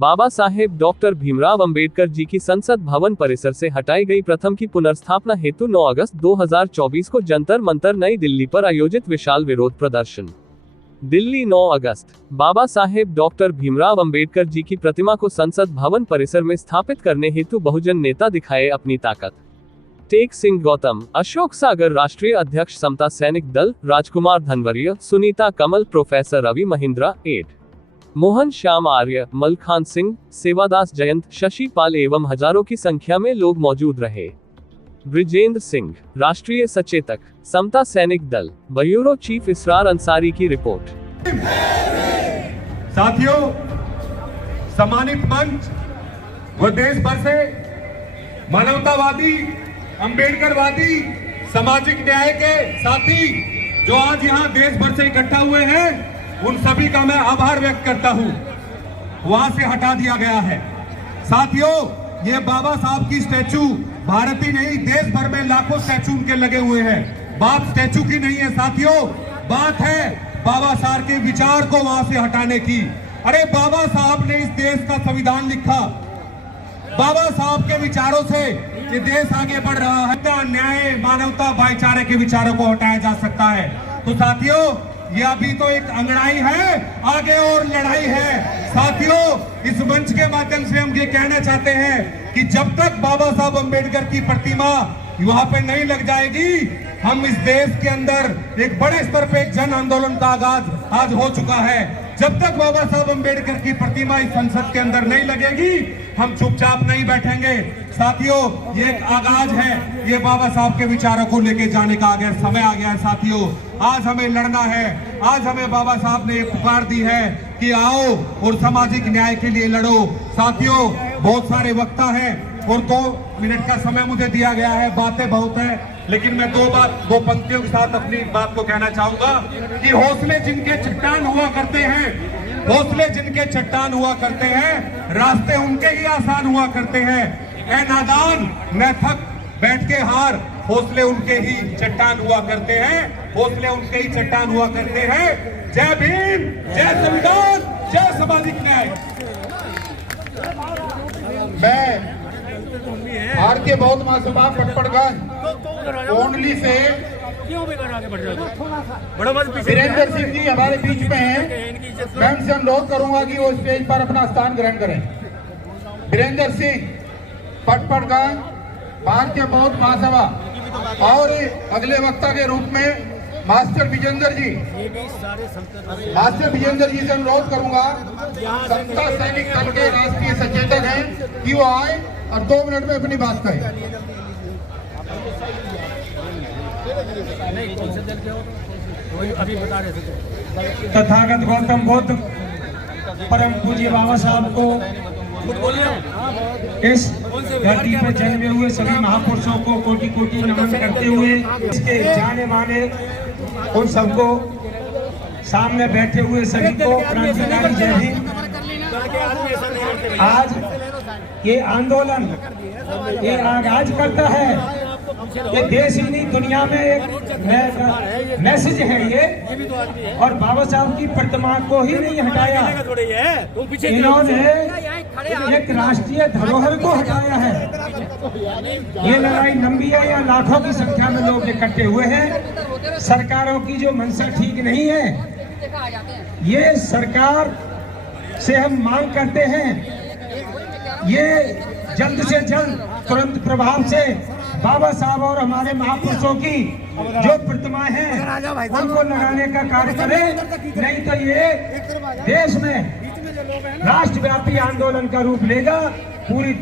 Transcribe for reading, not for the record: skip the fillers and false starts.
Baba Saheb doctor Bhimrao Ambedkar ji की संसद भवन परिसर से हटाई गई प्रथम की पुनर्स्थापना हेतु 9 अगस्त 2024 को जंतर मंतर नई दिल्ली पर आयोजित विशाल विरोध प्रदर्शन। दिल्ली 9 अगस्त। बाबा साहेब डॉक्टर भीमराव अंबेडकर जी की प्रतिमा को संसद भवन परिसर में स्थापित करने हेतु बहुजन नेता दिखाए अपनी ताकत। टेक सिंह गौतम, अशोक सागर राष्ट्रीय अध्यक्ष समता सैनिक दल, राजकुमार धनवरिया, सुनीता कमल, प्रोफेसर रवि महिंद्रा, एड मोहन श्याम आर्य, मलखान सिंह, सेवादास जयंत, शशि पाल एवं हजारों की संख्या में लोग मौजूद रहे। ब्रिजेंद्र सिंह, राष्ट्रीय सचेतक, समता सैनिक दल, ब्यूरो चीफ इसरार अंसारी की रिपोर्ट। साथियों, सम्मानित मंच व देश भर से मानवतावादी, अंबेडकरवादी, सामाजिक न्याय के साथी जो आज यहाँ देश भर से इकट्ठा हुए हैं, उन सभी का मैं आभार व्यक्त करता हूँ। वहां से हटा दिया गया है। साथियों, ये बाबा साहब की स्टैचू भारत ही नहीं, देश भर में लाखों स्टैचू उनके लगे हुए हैं। बात स्टैचू की नहीं है साथियों, बात है बाबा साहब के विचार को वहां से हटाने की। अरे बाबा साहब ने इस देश का संविधान लिखा, बाबा साहब के विचारों से ये देश आगे बढ़ रहा है। न्याय, मानवता, भाईचारे के विचारों को हटाया जा सकता है। तो साथियों, ये अभी तो एक अंगड़ाई है, आगे और लड़ाई है। साथियों, इस मंच के माध्यम से हम ये कहना चाहते हैं कि जब तक बाबा साहब अंबेडकर की प्रतिमा वहां पे नहीं लग जाएगी, हम इस देश के अंदर एक बड़े स्तर पे एक जन आंदोलन का आगाज आज हो चुका है। जब तक बाबा साहब अंबेडकर की प्रतिमा इस संसद के अंदर नहीं लगेगी, हम चुपचाप नहीं बैठेंगे। साथियों, ये एक आगाज है, ये बाबा साहब के विचारों को लेके जाने का समय आ गया है। साथियों, आज हमें लड़ना है। आज हमें बाबा साहब ने पुकार दी है कि आओ और सामाजिक न्याय के लिए लड़ो। साथियों, बहुत सारे वक्ता हैं और 2 मिनट का समय मुझे दिया गया है, बातें बहुत है, लेकिन मैं दो पंक्तियों के साथ अपनी बात को कहना चाहूंगा कि हौसले जिनके चट्टान हुआ करते हैं, हौसले जिनके चट्टान हुआ करते हैं, रास्ते उनके ही आसान हुआ करते हैं। ऐ नादान, न थक बैठ के हार, हौसले उनके ही चट्टान हुआ करते हैं, हौसले उनके ही चट्टान हुआ करते हैं। जय भीम, जय संविधान, जय सामाजिक न्याय। मैं हार के बहुत मासूमा पटपड़गंज ओनली से वीरेंद्र सिंह जी हमारे बीच में हैं। मैं उनसे अनुरोध करूंगा कि वो स्टेज पर अपना स्थान ग्रहण करें। वीरेंद्र सिंह, पटपड़गंज, भारतीय बौद्ध महासभा। और अगले वक्ता के रूप में मास्टर विजेंद्र जी, से अनुरोध करूंगा, समता सैनिक दल के राष्ट्रीय सचेतक हैं, कि वो आए और 2 मिनट में अपनी बात कहें। तथागत गौतम बुद्ध परम पूज्य बाबा साहब को इस धरती पर जन्मे हुए सभी महापुरुषों को कोटि कोटि नमन करते हुए, इसके जाने माने उन सबको, सामने बैठे हुए सभी को क्रांतिकारी जय हिंद। आज ये आंदोलन ये आगाज करता है, ये देश ही नहीं दुनिया में एक मैसेज है ये। और बाबा साहब की प्रतिमा को ही नहीं हटाया, इन्होंने एक राष्ट्रीय धरोहर को हटाया है। ये लड़ाई लंबी है, या लाखों की संख्या में लोग इकट्ठे हुए हैं। सरकारों की जो मंशा ठीक नहीं है, ये सरकार से हम मांग करते हैं, ये जल्द से जल्द तुरंत प्रभाव से बाबा साहब और हमारे महापुरुषों की जो प्रतिमाएं हैं उनको लगाने का कार्य करें। नहीं तो ये देश में राष्ट्रव्यापी आंदोलन का रूप लेगा। पूरी